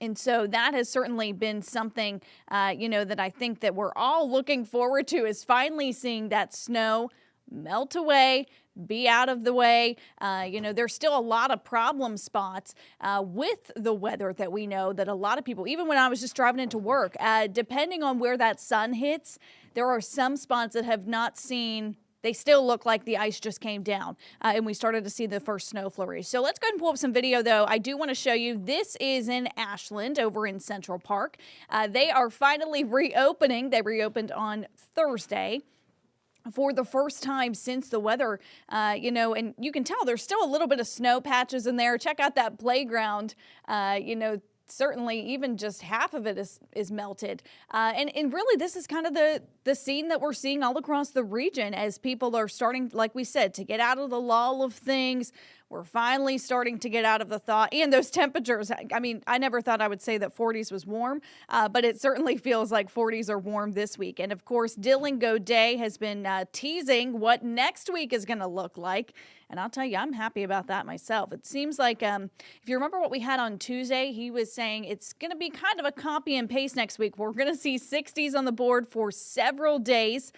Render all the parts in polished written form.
And so that has certainly been something, that I think that we're all looking forward to, is finally seeing that snow melt away, be out of the way. There's still a lot of problem spots with the weather that we know that a lot of people, even when I was just driving into work, depending on where that sun hits, there are some spots that have not seen. They still look like the ice just came down, and we started to see the first snow flurries. So let's go ahead and pull up some video, though. I do want to show you. This is in Ashland over in Central Park. They are finally reopening. They reopened on Thursday for the first time since the weather, and you can tell there's still a little bit of snow patches in there. Check out that playground, certainly even just half of it is melted. And really, this is kind of the scene that we're seeing all across the region as people are starting, like we said, to get out of the lull of things. We're finally starting to get out of the thaw, and those temperatures. I mean, I never thought I would say that 40s was warm, but it certainly feels like 40s are warm this week. And of course, Dylan Godet has been teasing what next week is going to look like. And I'll tell you, I'm happy about that myself. It seems like, if you remember what we had on Tuesday, he was saying it's going to be kind of a copy and paste next week. We're going to see 60s on the board for several days.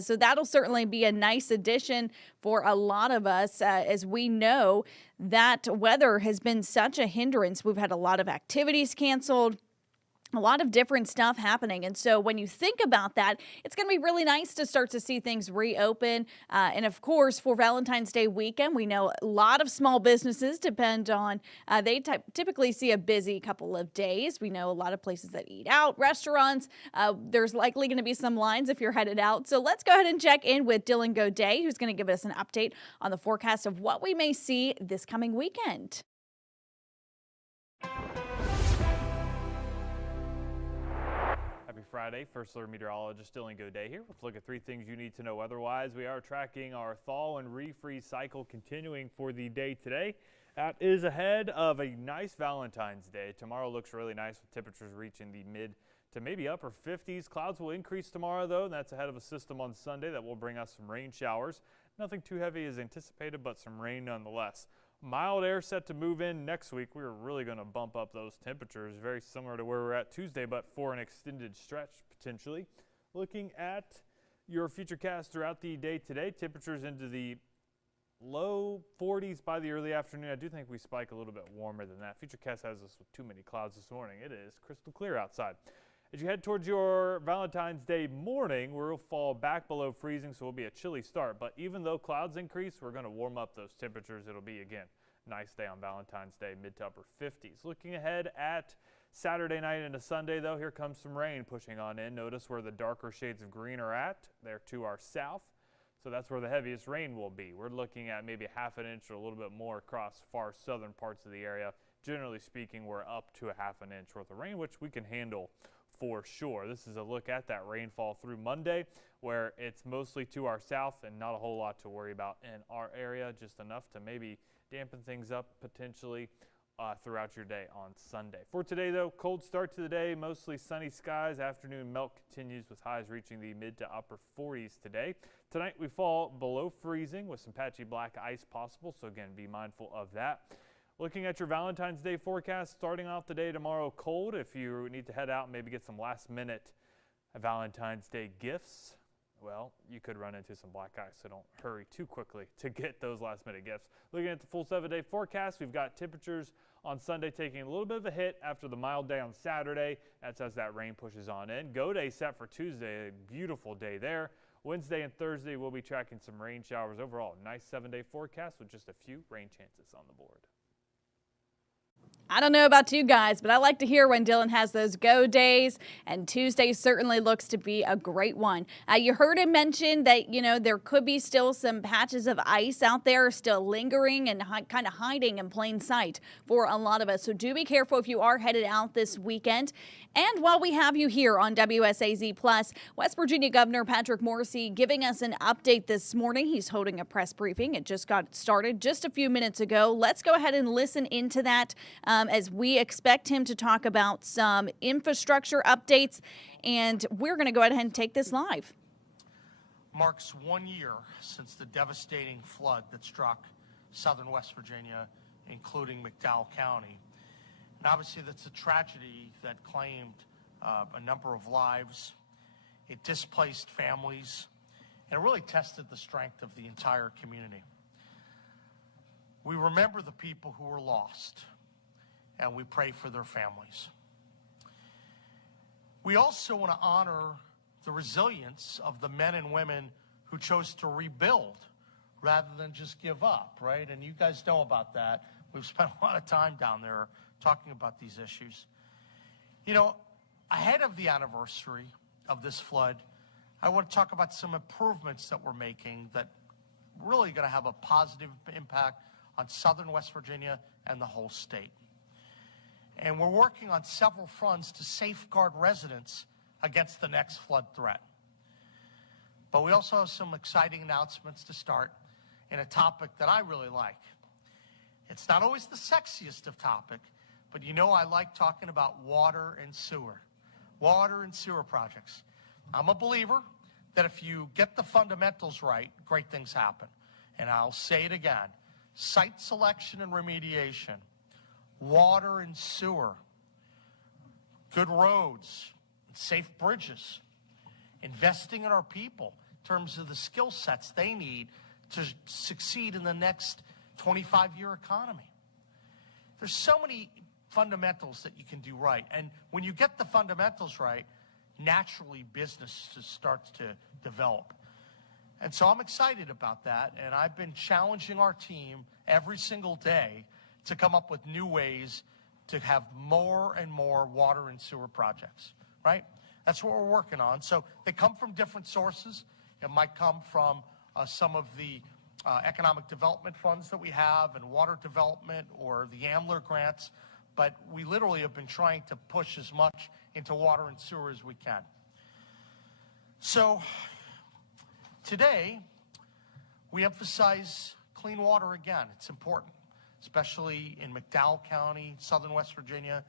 So that'll certainly be a nice addition for a lot of us. As we know, that weather has been such a hindrance. We've had a lot of activities canceled, a lot of different stuff happening. And so when you think about that, it's going to be really nice to start to see things reopen. And of course, for Valentine's Day weekend, we know a lot of small businesses depend on, they typically see a busy couple of days. We know a lot of places that eat out, restaurants. There's likely going to be some lines if you're headed out. So let's go ahead and check in with Dylan Godet, who's going to give us an update on the forecast of what we may see this coming weekend. Happy Friday. First Alert meteorologist Dylan Godet here. Let's look at 3 things you need to know weather-wise. We are tracking our thaw and refreeze cycle continuing for the day today. That is ahead of a nice Valentine's Day. Tomorrow looks really nice with temperatures reaching the mid to maybe upper 50s. Clouds will increase tomorrow, though, and that's ahead of a system on Sunday that will bring us some rain showers. Nothing too heavy is anticipated, but some rain nonetheless. Mild air set to move in next week. We're really going to bump up those temperatures, very similar to where we're at Tuesday, but for an extended stretch potentially. Looking at your futurecast throughout the day today, temperatures into the low 40s by the early afternoon. I do think we spike a little bit warmer than that. Futurecast has us with too many clouds this morning. It is crystal clear outside. As you head towards your Valentine's Day morning, we'll fall back below freezing, so it'll be a chilly start. But even though clouds increase, we're going to warm up those temperatures. It'll be, again, nice day on Valentine's Day, mid to upper 50s. Looking ahead at Saturday night into Sunday, though, here comes some rain pushing on in. Notice where the darker shades of green are at. They're to our south. So that's where the heaviest rain will be. We're looking at maybe ½ an inch or a little bit more across far southern parts of the area. Generally speaking, we're up to ½ an inch worth of rain, which we can handle for sure. This is a look at that rainfall through Monday, where it's mostly to our south and not a whole lot to worry about in our area, just enough to maybe dampen things up potentially throughout your day on Sunday. For today, though, cold start to the day, mostly sunny skies. Afternoon melt continues with highs reaching the mid to upper 40s today. Tonight we fall below freezing with some patchy black ice possible, so again, be mindful of that. Looking at your Valentine's Day forecast, starting off the day tomorrow cold. If you need to head out and maybe get some last-minute Valentine's Day gifts, well, you could run into some black ice, so don't hurry too quickly to get those last-minute gifts. Looking at the full 7-day forecast, we've got temperatures on Sunday taking a little bit of a hit after the mild day on Saturday. That's as that rain pushes on in. Go day set for Tuesday, a beautiful day there. Wednesday and Thursday, we'll be tracking some rain showers. Overall, nice 7-day forecast with just a few rain chances on the board. I don't know about you guys, but I like to hear when Dylan has those go days, and Tuesday certainly looks to be a great one. You heard him mention that, there could be still some patches of ice out there still lingering and kind of hiding in plain sight for a lot of us. So do be careful if you are headed out this weekend. And while we have you here on WSAZ Plus, West Virginia Governor Patrick Morrisey giving us an update this morning. He's holding a press briefing. It just got started just a few minutes ago. Let's go ahead and listen into that as we expect him to talk about some infrastructure updates. And we're going to go ahead and take this live. Marks 1 year since the devastating flood that struck southern West Virginia, including McDowell County. And obviously that's a tragedy that claimed a number of lives. It displaced families, and it really tested the strength of the entire community. We remember the people who were lost, and we pray for their families. We also want to honor the resilience of the men and women who chose to rebuild rather than just give up, right? And you guys know about that. We've spent a lot of time down there talking about these issues. You know, ahead of the anniversary of this flood, I want to talk about some improvements that we're making that really going to have a positive impact on southern West Virginia and the whole state. And we're working on several fronts to safeguard residents against the next flood threat. But we also have some exciting announcements to start in a topic that I really like. It's not always the sexiest of topic, but you know I like talking about water and sewer. Water and sewer projects. I'm a believer that if you get the fundamentals right, great things happen. And I'll say it again. Site selection and remediation, water and sewer, good roads, safe bridges, investing in our people in terms of the skill sets they need to succeed in the next 25-year economy. There's so many fundamentals that you can do right. And when you get the fundamentals right, naturally business starts to develop. And so I'm excited about that, and I've been challenging our team every single day to come up with new ways to have more and more water and sewer projects, right? That's what we're working on. So they come from different sources. It might come from some of the economic development funds that we have and water development or the AMLR grants, but we literally have been trying to push as much into water and sewer as we can. So today, we emphasize clean water again. It's important, especially in McDowell County, southern West Virginia,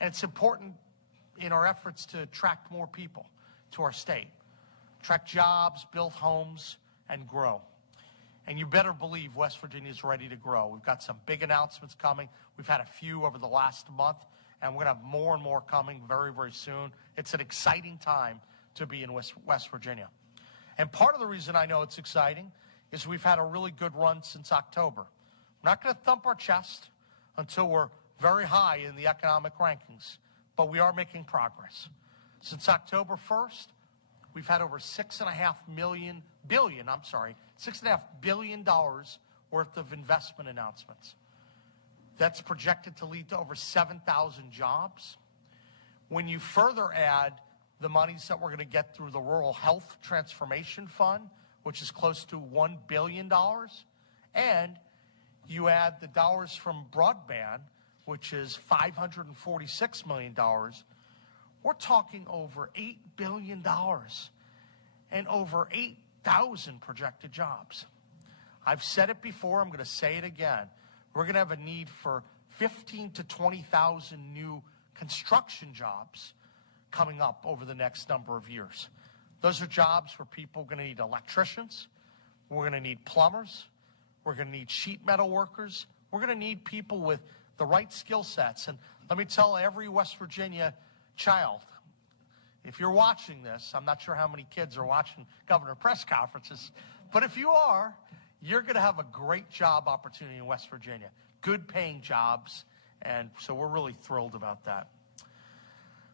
and it's important in our efforts to attract more people to our state, attract jobs, build homes, and grow. And you better believe West Virginia is ready to grow. We've got some big announcements coming. We've had a few over the last month, and we're going to have more and more coming very, very soon. It's an exciting time to be in West Virginia. And part of the reason I know it's exciting is we've had a really good run since October. We're not going to thump our chest until we're very high in the economic rankings, but we are making progress. Since October 1st, we've had over $6.5 billion worth of investment announcements. That's projected to lead to over 7,000 jobs. When you further add the monies that we're going to get through the Rural Health Transformation Fund, which is close to $1 billion, and you add the dollars from broadband, which is $546 million, we're talking over $8 billion and over 8,000 projected jobs. I've said it before, I'm going to say it again. We're going to have a need for 15,000 to 20,000 new construction jobs coming up over the next number of years. Those are jobs where people are going to need electricians, we're going to need plumbers, we're going to need sheet metal workers, we're going to need people with the right skill sets. And let me tell every West Virginia child, if you're watching this, I'm not sure how many kids are watching governor press conferences, but if you are, you're going to have a great job opportunity in West Virginia, good paying jobs, and so we're really thrilled about that.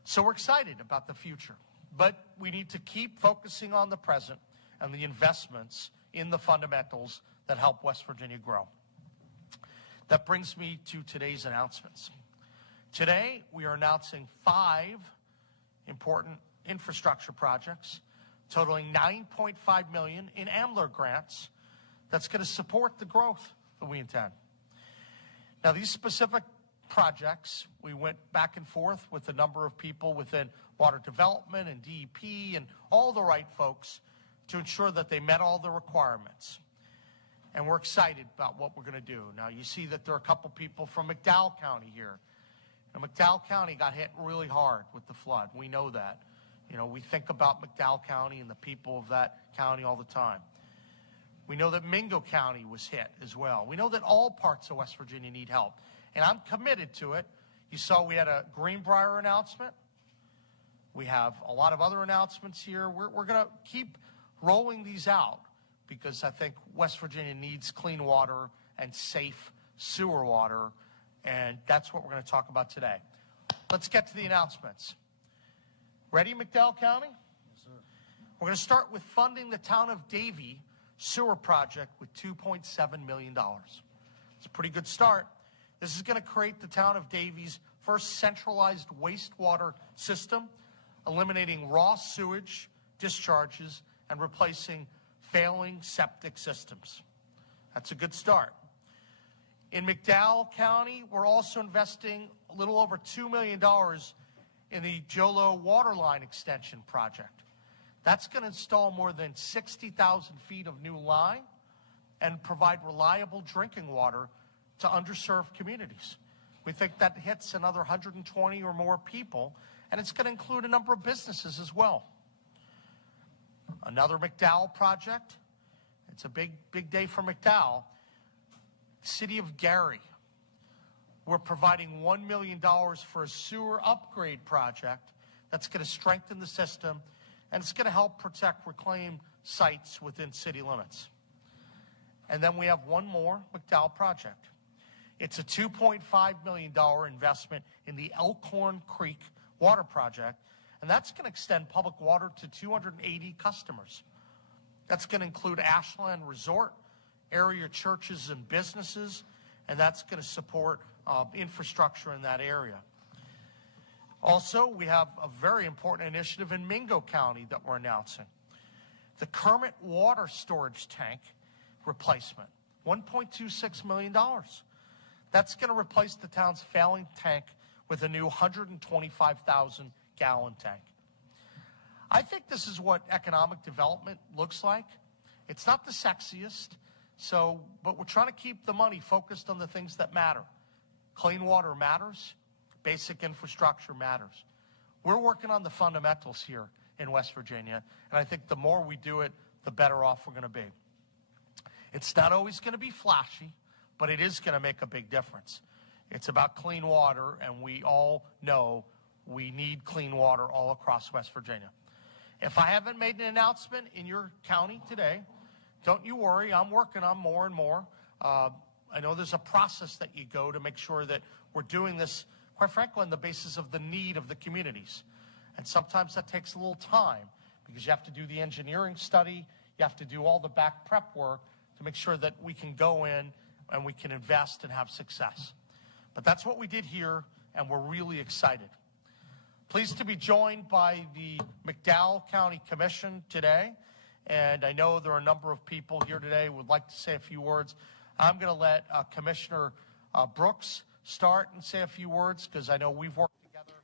So we're excited about the future, but we need to keep focusing on the present and the investments in the fundamentals that help West Virginia grow. That brings me to today's announcements. Today, we are announcing 5 important infrastructure projects totaling $9.5 million in AMLR grants that's going to support the growth that we intend. Now, these specific projects, we went back and forth with a number of people within water development and DEP and all the right folks to ensure that they met all the requirements. And we're excited about what we're going to do. Now, you see that there are a couple people from McDowell County here. Now, McDowell County got hit really hard with the flood. We know that. You know, we think about McDowell County and the people of that county all the time. We know that Mingo County was hit as well. We know that all parts of West Virginia need help. And I'm committed to it. You saw we had a Greenbrier announcement. We have a lot of other announcements here. We're going to keep rolling these out because I think West Virginia needs clean water and safe sewer water, and that's what we're going to talk about today. Let's get to the announcements. Ready, McDowell County? Yes, sir. We're going to start with funding the town of Davie sewer project with $2.7 million. It's a pretty good start. This is going to create the town of Davie's first centralized wastewater system, eliminating raw sewage discharges and replacing failing septic systems. That's a good start. In McDowell County, we're also investing a little over $2 million in the Jolo Waterline Extension project. That's going to install more than 60,000 feet of new line and provide reliable drinking water to underserved communities. We think that hits another 120 or more people, and it's going to include a number of businesses as well. Another McDowell project. It's a big day for McDowell. City of Gary. We're providing $1 million for a sewer upgrade project that's going to strengthen the system, and it's going to help protect reclaimed sites within city limits. And then we have one more McDowell project. It's a $2.5 million investment in the Elkhorn Creek Water Project, and that's going to extend public water to 280 customers. That's going to include Ashland Resort, area churches and businesses, and that's going to support infrastructure in that area. Also, we have a very important initiative in Mingo County that we're announcing. The Kermit Water Storage Tank replacement, $1.26 million. That's going to replace the town's failing tank with a new 125,000-gallon tank. I think this is what economic development looks like. It's not the sexiest, but we're trying to keep the money focused on the things that matter. Clean water matters. Basic infrastructure matters. We're working on the fundamentals here in West Virginia, and I think the more we do it, the better off we're going to be. It's not always going to be flashy, but it is going to make a big difference. It's about clean water, and we all know we need clean water all across West Virginia. If I haven't made an announcement in your county today, don't you worry, I'm working on more and more. I know there's a process that you go to make sure that we're doing this, quite frankly, on the basis of the need of the communities. And sometimes that takes a little time because you have to do the engineering study, you have to do all the back prep work to make sure that we can go in and we can invest and have success. But that's what we did here, and we're really excited. Pleased to be joined by the McDowell County Commission today, and I know there are a number of people here today who would like to say a few words. I'm going to let Commissioner Brooks start and say a few words because I know we've worked together.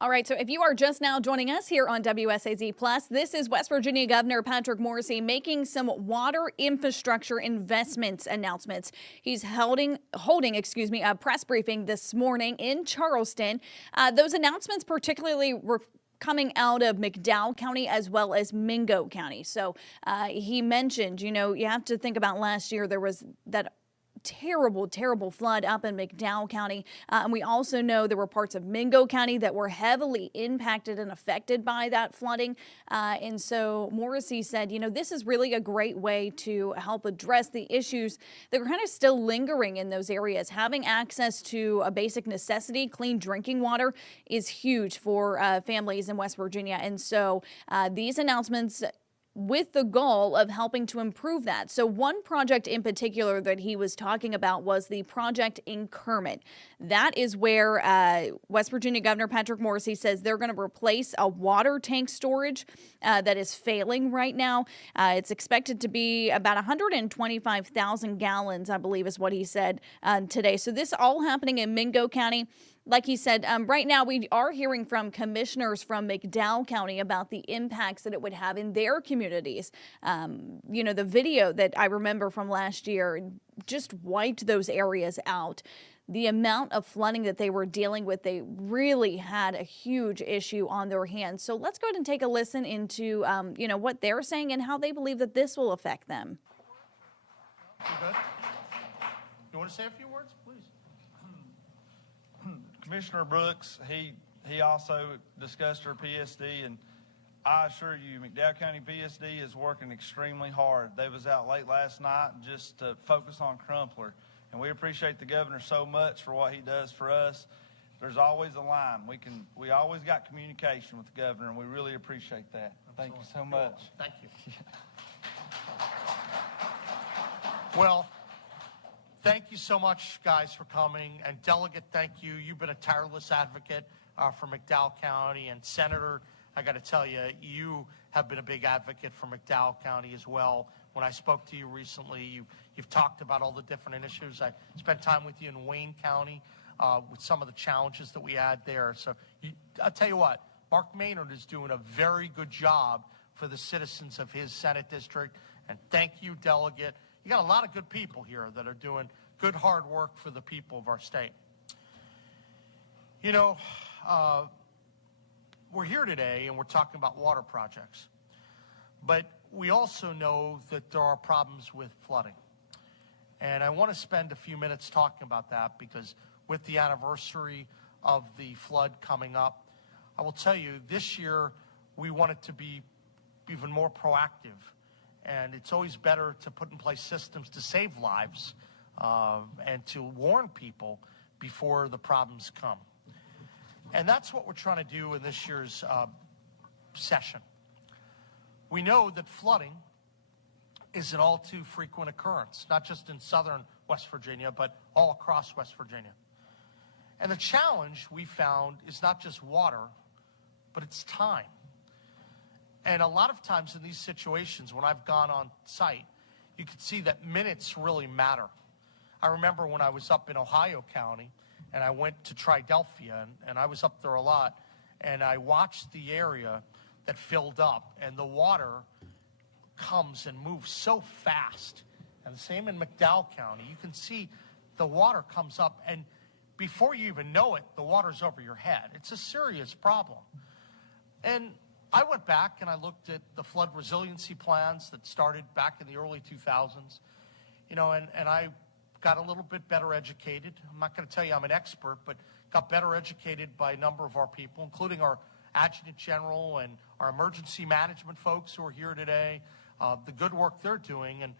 All right, so if you are just now joining us here on WSAZ Plus, this is West Virginia Governor Patrick Morrisey making some water infrastructure investments announcements. He's holding a press briefing this morning in Charleston. Those announcements particularly were coming out of McDowell County as well as Mingo County. So he mentioned, you have to think about last year there was that terrible flood up in McDowell County. And we also know there were parts of Mingo County that were heavily impacted and affected by that flooding. And so Morrisey said, this is really a great way to help address the issues that are kind of still lingering in those areas. Having access to a basic necessity, clean drinking water, is huge for families in West Virginia. And so these announcements with the goal of helping to improve that. So one project in particular that he was talking about was the project in Kermit. That is where West Virginia Governor Patrick Morrisey says they're going to replace a water tank storage that is failing right now. It's expected to be about 125,000 gallons, I believe is what he said today. So this all happening in Mingo County. Like he said, right now we are hearing from commissioners from McDowell County about the impacts that it would have in their communities. The video that I remember from last year just wiped those areas out. The amount of flooding that they were dealing with, they really had a huge issue on their hands. So let's go ahead and take a listen into, what they're saying and how they believe that this will affect them. You good? You want to say a few words, please? Commissioner Brooks, he also discussed our PSD, and I assure you, McDowell County PSD is working extremely hard. They was out late last night just to focus on Crumpler, and we appreciate the governor so much for what he does for us. There's always a line. We always got communication with the governor, and we really appreciate that. Thank you so much. Thank you. Well, thank you so much, guys, for coming. And Delegate, thank you. You've been a tireless advocate for McDowell County. And Senator, I got to tell you, you have been a big advocate for McDowell County as well. When I spoke to you recently, you've talked about all the different initiatives. I spent time with you in Wayne County with some of the challenges that we had there. So I'll tell you what, Mark Maynard is doing a very good job for the citizens of his Senate district. And thank you, Delegate. You got a lot of good people here that are doing good, hard work for the people of our state. You know, we're here today and we're talking about water projects. But we also know that there are problems with flooding. And I want to spend a few minutes talking about that because with the anniversary of the flood coming up, I will tell you this year we wanted to be even more proactive. And it's always better to put in place systems to save lives and to warn people before the problems come. And that's what we're trying to do in this year's session. We know that flooding is an all too frequent occurrence, not just in southern West Virginia, but all across West Virginia. And the challenge we found is not just water, but it's time. And a lot of times in these situations, when I've gone on site, you can see that minutes really matter. I remember when I was up in Ohio County, and I went to Triadelphia, and I was up there a lot, and I watched the area that filled up, and the water comes and moves so fast. And the same in McDowell County. You can see the water comes up, and before you even know it, the water's over your head. It's a serious problem. And I went back and I looked at the flood resiliency plans that started back in the early 2000s, you know, and I got a little bit better educated. I'm not going to tell you I'm an expert, but got better educated by a number of our people, including our Adjutant General and our emergency management folks who are here today, the good work they're doing. And,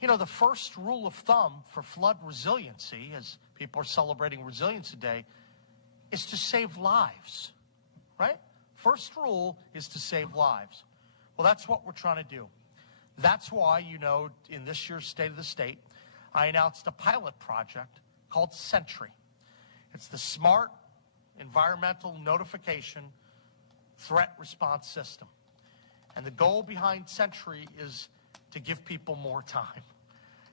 you know, the first rule of thumb for flood resiliency, as people are celebrating Resiliency Day, is to save lives, right? First rule is to save lives. Well, that's what we're trying to do. That's why, you know, in this year's State of the State, I announced a pilot project called Sentry. It's the Smart Environmental Notification Threat Response System. And the goal behind Sentry is to give people more time,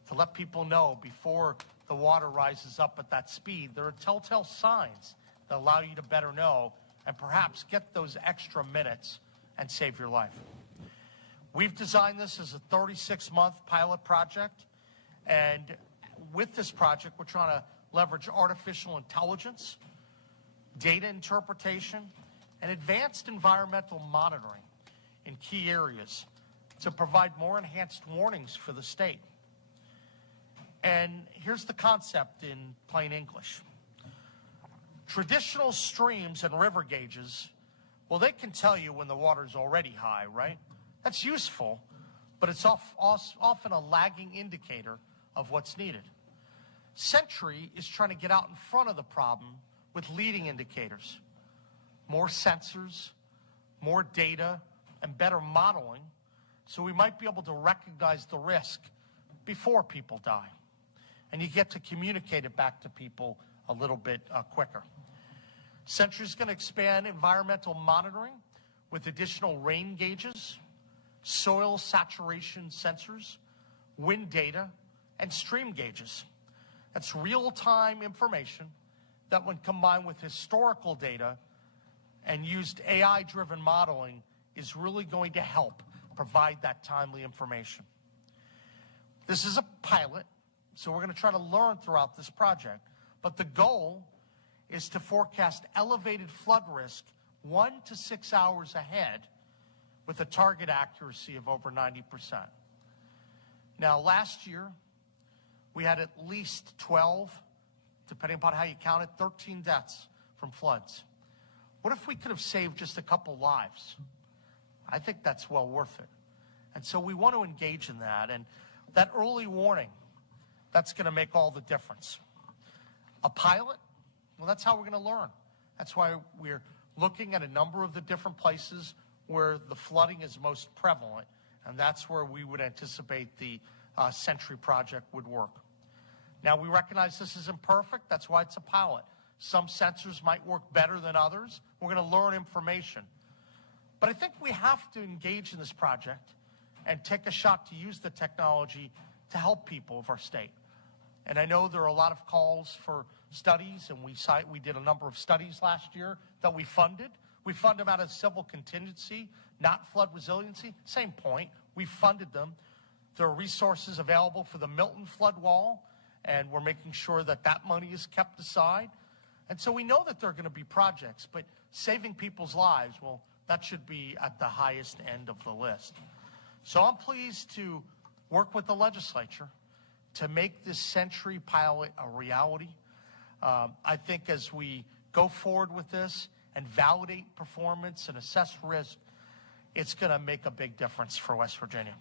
to let people know before the water rises up at that speed. There are telltale signs that allow you to better know and perhaps get those extra minutes and save your life. We've designed this as a 36-month pilot project, and with this project, we're trying to leverage artificial intelligence, data interpretation, and advanced environmental monitoring in key areas to provide more enhanced warnings for the state. And here's the concept in plain English. Traditional streams and river gauges, well, they can tell you when the water's already high, right? That's useful, but it's often a lagging indicator of what's needed. Sentry is trying to get out in front of the problem with leading indicators, more sensors, more data, and better modeling, so we might be able to recognize the risk before people die. And you get to communicate it back to people a little bit quicker. Sentry is going to expand environmental monitoring with additional rain gauges, soil saturation sensors, wind data, and stream gauges. That's real-time information that, when combined with historical data and used AI-driven modeling, is really going to help provide that timely information. This is a pilot, so we're going to try to learn throughout this project, but the goal is to forecast elevated flood risk 1 to 6 hours ahead with a target accuracy of over 90%. Now, last year, we had at least 12, depending upon how you count it, 13 deaths from floods. What if we could have saved just a couple lives? I think that's well worth it. And so we want to engage in that. And that early warning, that's going to make all the difference. A pilot, well, that's how we're going to learn. That's why we're looking at a number of the different places where the flooding is most prevalent, and that's where we would anticipate the Sentry project would work. Now, we recognize this isn't perfect. That's why it's a pilot. Some sensors might work better than others. We're going to learn information. But I think we have to engage in this project and take a shot to use the technology to help people of our state. And I know there are a lot of calls for studies, and we did a number of studies last year that we funded. We fund them out of civil contingency, not flood resiliency. Same point. We funded them. There are resources available for the Milton flood wall, and we're making sure that that money is kept aside. And so we know that there are going to be projects, but saving people's lives, well, that should be at the highest end of the list. So I'm pleased to work with the legislature to make this Sentry pilot a reality. I think as we go forward with this and validate performance and assess risk, it's going to make a big difference for West Virginia.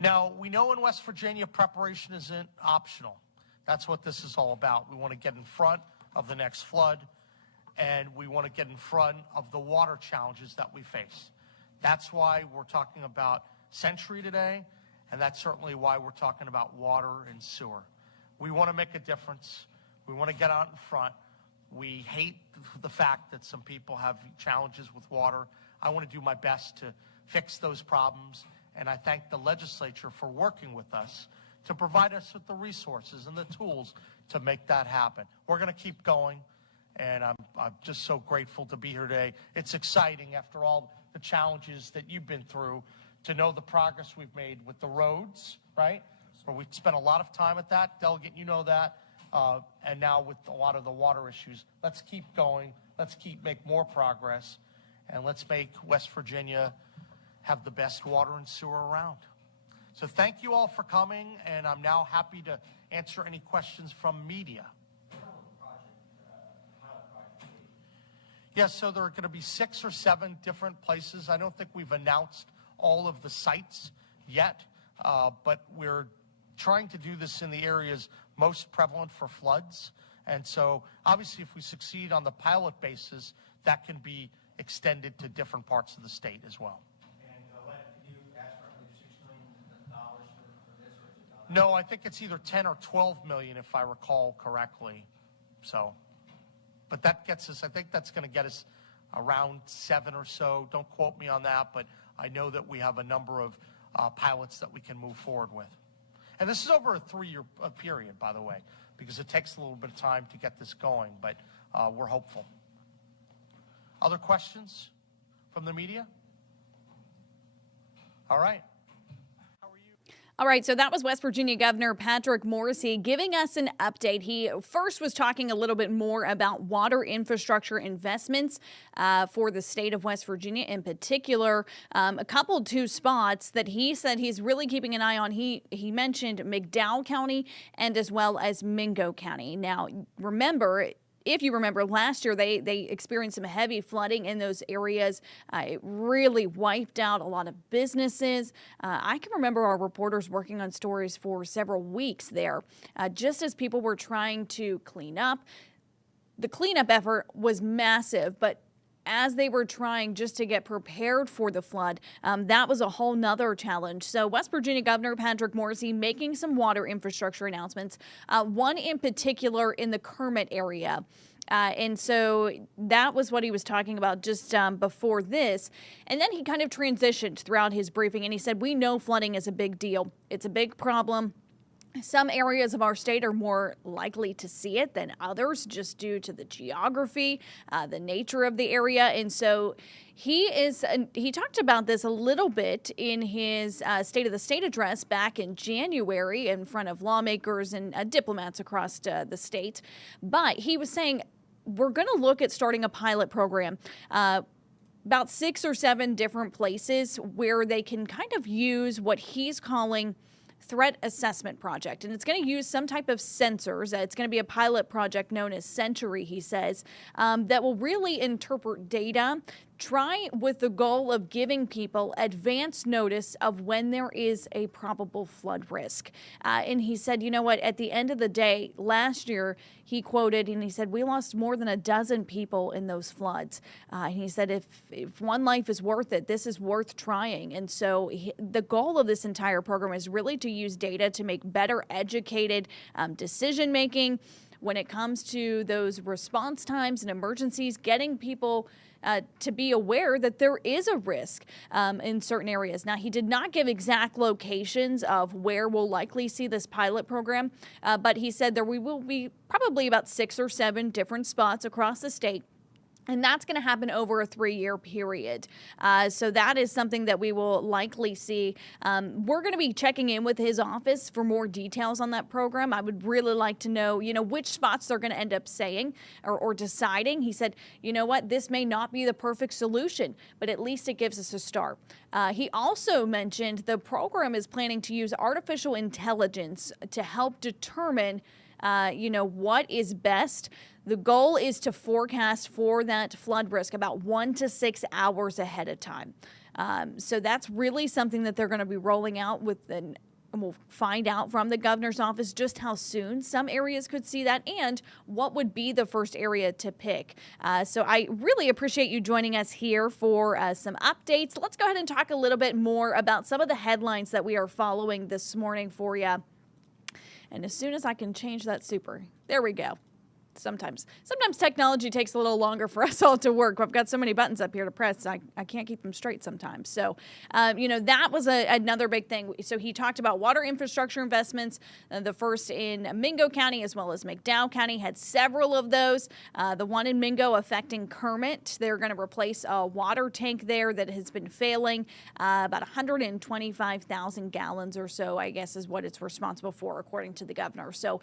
Now, we know in West Virginia, preparation isn't optional. That's what this is all about. We want to get in front of the next flood, and we want to get in front of the water challenges that we face. That's why we're talking about Sentry today, and that's certainly why we're talking about water and sewer. We want to make a difference. We want to get out in front. We hate the fact that some people have challenges with water. I want to do my best to fix those problems, and I thank the legislature for working with us to provide us with the resources and the tools to make that happen. We're going to keep going, and I'm just so grateful to be here today. It's exciting after all the challenges that you've been through to know the progress we've made with the roads, right? Where we spent a lot of time at that. Delegate, you know that. And now with a lot of the water issues, let's keep going. Let's make more progress, and let's make West Virginia have the best water and sewer around. So thank you all for coming, and I'm now happy to answer any questions from media. Yes, so there are going to be 6 or 7 different places. I don't think we've announced all of the sites yet, but we're trying to do this in the areas most prevalent for floods. And so obviously if we succeed on the pilot basis, that can be extended to different parts of the state as well. No, I think it's either 10 or 12 million, if I recall correctly. So, but that gets us, I think that's going to get us around 7 or so. Don't quote me on that, but I know that we have a number of pilots that we can move forward with. And this is over a 3-year period, by the way, because it takes a little bit of time to get this going, but we're hopeful. Other questions from the media? All right. All right, so that was West Virginia Governor Patrick Morrisey giving us an update. He first was talking a little bit more about water infrastructure investments for the state of West Virginia in particular. A couple 2 spots that he said he's really keeping an eye on. He mentioned McDowell County and as well as Mingo County. Now, remember, if you remember last year, they experienced some heavy flooding in those areas. It really wiped out a lot of businesses. I can remember our reporters working on stories for several weeks there, just as people were trying to clean up. The cleanup effort was massive, but as they were trying just to get prepared for the flood, that was a whole nother challenge. So West Virginia Governor Patrick Morrisey making some water infrastructure announcements, one in particular in the Kermit area. And so that was what he was talking about just before this. And then he kind of transitioned throughout his briefing, and he said, we know flooding is a big deal. It's a big problem. Some areas of our state are more likely to see it than others just due to the geography, the nature of the area. And so he talked about this a little bit in his State of the State address back in January in front of lawmakers and diplomats across the state. But he was saying, we're going to look at starting a pilot program. About 6 or 7 different places where they can kind of use what he's calling threat assessment project, and it's going to use some type of sensors. It's going to be a pilot project known as Century, he says, that will really interpret data, try with the goal of giving people advance notice of when there is a probable flood risk. And he said, you know what, at the end of the day, last year, he quoted, and he said, we lost more than a dozen people in those floods. And he said, if one life is worth it, this is worth trying. And so the goal of this entire program is really to use data to make better educated decision making when it comes to those response times and emergencies, getting people to be aware that there is a risk in certain areas. Now, he did not give exact locations of where we'll likely see this pilot program, but he said there will be probably about 6 or 7 different spots across the state. And that's going to happen over a 3-year period. So that is something that we will likely see. We're going to be checking in with his office for more details on that program. I would really like to know, which spots they're going to end up saying or deciding. He said, you know what, this may not be the perfect solution, but at least it gives us a start. He also mentioned the program is planning to use artificial intelligence to help determine what is best. The goal is to forecast for that flood risk about 1 to 6 hours ahead of time. So that's really something that they're going to be rolling out and we'll find out from the governor's office just how soon some areas could see that and what would be the first area to pick. So I really appreciate you joining us here for some updates. Let's go ahead and talk a little bit more about some of the headlines that we are following this morning for you. And as soon as I can change that super, there we go. Sometimes technology takes a little longer for us all to work. I've got so many buttons up here to press, I can't keep them straight sometimes. So, that was another big thing. So he talked about water infrastructure investments, the first in Mingo County as well as McDowell County had several of those. The one in Mingo affecting Kermit. They're going to replace a water tank there that has been failing. About 125,000 gallons or so, I guess, is what it's responsible for, according to the governor. So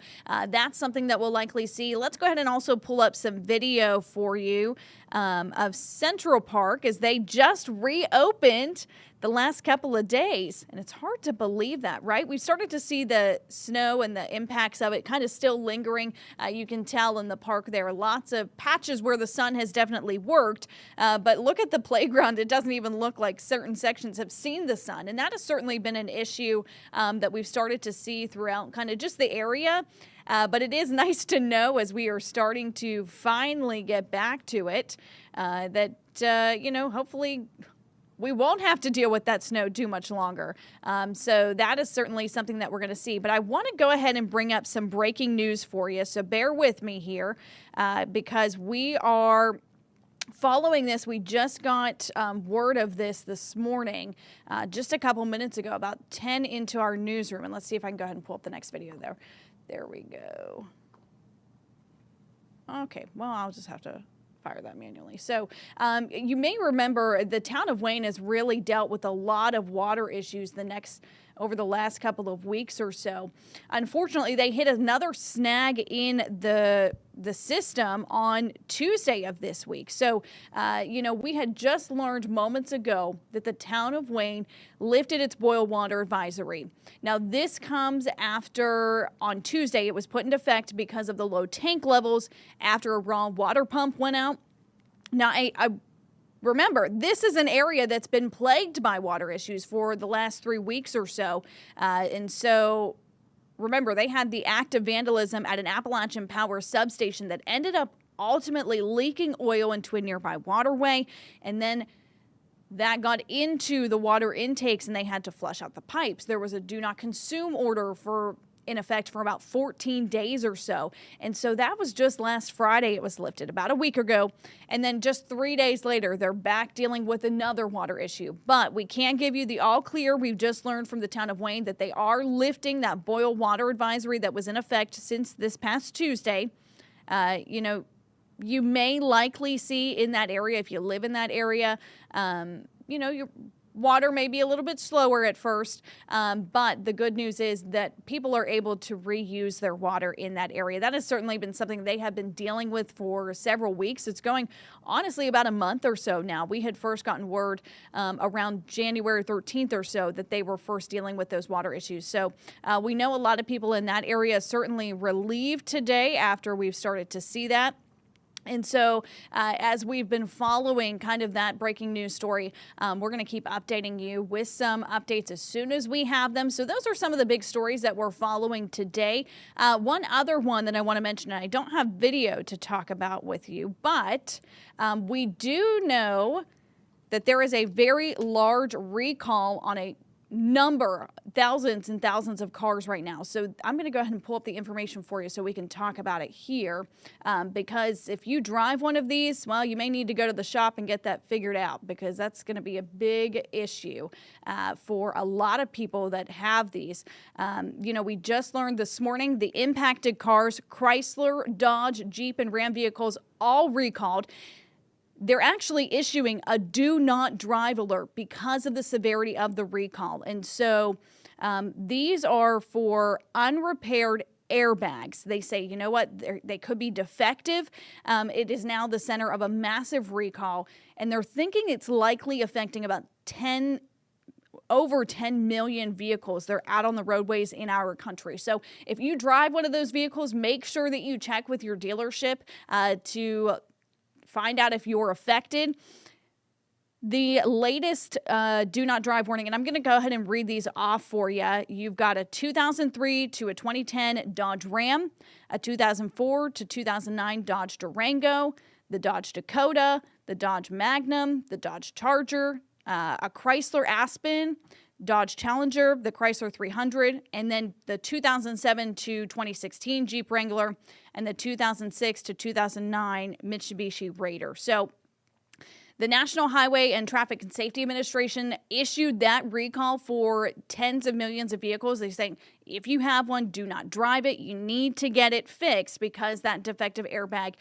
that's something that we'll likely see. Let's go ahead and also pull up some video for you of Central Park as they just reopened the last couple of days. And it's hard to believe that, right? We've started to see the snow and the impacts of it kind of still lingering. You can tell in the park there are lots of patches where the sun has definitely worked. But look at the playground. It doesn't even look like certain sections have seen the sun. And that has certainly been an issue that we've started to see throughout kind of just the area. But it is nice to know as we are starting to finally get back to it that, hopefully we won't have to deal with that snow too much longer. So that is certainly something that we're going to see. But I want to go ahead and bring up some breaking news for you. So bear with me here because we are following this. We just got word of this morning, just a couple minutes ago, about 10 into our newsroom. And let's see if I can go ahead and pull up the next video there. There we go. Okay, well, I'll just have to fire that manually. So you may remember the town of Wayne has really dealt with a lot of water issues over the last couple of weeks or so. Unfortunately, they hit another snag in the system on Tuesday of this week. So, we had just learned moments ago that the town of Wayne lifted its boil water advisory. Now, this comes after on Tuesday it was put into effect because of the low tank levels after a raw water pump went out. Now, I remember, this is an area that's been plagued by water issues for the last 3 weeks or so. And so, remember, they had the act of vandalism at an Appalachian Power substation that ended up ultimately leaking oil into a nearby waterway. And then that got into the water intakes and they had to flush out the pipes. There was a do not consume order in effect for about 14 days or so. And so that was just last Friday. It was lifted about a week ago. And then just 3 days later, they're back dealing with another water issue. But we can give you the all clear. We've just learned from the town of Wayne that they are lifting that boil water advisory that was in effect since this past Tuesday. You may likely see in that area, if you live in that area, you're water may be a little bit slower at first, but the good news is that people are able to reuse their water in that area. That has certainly been something they have been dealing with for several weeks. It's going, honestly, about a month or so now. We had first gotten word around January 13th or so that they were first dealing with those water issues. So we know a lot of people in that area certainly relieved today after we've started to see that. And so as we've been following kind of that breaking news story, we're going to keep updating you with some updates as soon as we have them. So those are some of the big stories that we're following today. One other one that I want to mention, and I don't have video to talk about with you, but we do know that there is a very large recall on a number, thousands and thousands of cars right now. So I'm going to go ahead and pull up the information for you so we can talk about it here. Because if you drive one of these, well, you may need to go to the shop and get that figured out, because that's going to be a big issue for a lot of people that have these. You know, we just learned this morning the impacted cars, Chrysler, Dodge, Jeep, and Ram vehicles, all recalled. They're actually issuing a do not drive alert because of the severity of the recall. And so these are for unrepaired airbags. They say, you know what, they could be defective. It is now the center of a massive recall, and they're thinking it's likely affecting about over 10 million vehicles. They're out on the roadways in our country. So if you drive one of those vehicles, make sure that you check with your dealership to find out if you're affected. The latest do not drive warning, and I'm going to go ahead and read these off for you. You've got a 2003 to a 2010 Dodge Ram, a 2004 to 2009 Dodge Durango, the Dodge Dakota, the Dodge Magnum, the Dodge Charger, a Chrysler Aspen, Dodge Challenger, the Chrysler 300, and then the 2007 to 2016 Jeep Wrangler, and the 2006 to 2009 Mitsubishi Raider. So the National Highway and Traffic and Safety Administration issued that recall for tens of millions of vehicles. They're saying, if you have one, do not drive it. You need to get it fixed because that defective airbag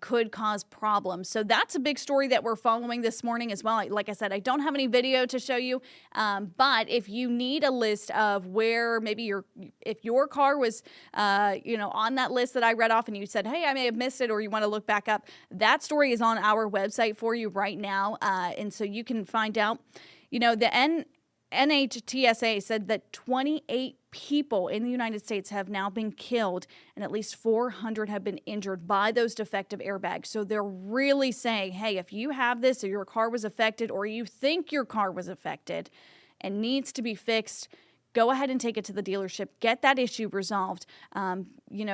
could cause problems. So that's a big story that we're following this morning as well. Like I said, I don't have any video to show you, but if you need a list of where maybe if your car was, on that list that I read off and you said, hey, I may have missed it, or you want to look back up, that story is on our website for you right now. And so you can find out, the NHTSA said that 28 people in the United States have now been killed and at least 400 have been injured by those defective airbags. So they're really saying, hey, if you have this or your car was affected or you think your car was affected and needs to be fixed, go ahead and take it to the dealership. Get that issue resolved,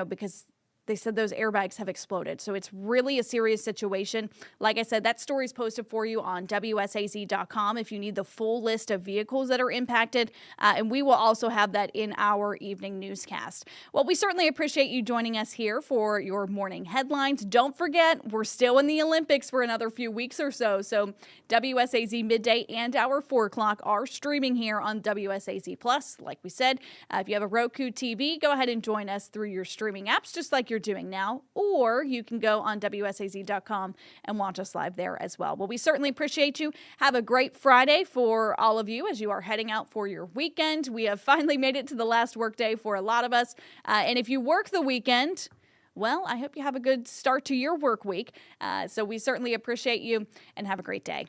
because they said those airbags have exploded. So it's really a serious situation. Like I said, that story is posted for you on WSAZ.com if you need the full list of vehicles that are impacted. And we will also have that in our evening newscast. Well, we certainly appreciate you joining us here for your morning headlines. Don't forget, we're still in the Olympics for another few weeks or so. So WSAZ Midday and our 4 o'clock are streaming here on WSAZ Plus. Like we said, if you have a Roku TV, go ahead and join us through your streaming apps, just like you're doing now, or you can go on WSAZ.com and watch us live there as well. Well, we certainly appreciate you. Have a great Friday for all of you as you are heading out for your weekend. We have finally made it to the last work day for a lot of us. And if you work the weekend, well, I hope you have a good start to your work week. So we certainly appreciate you and have a great day.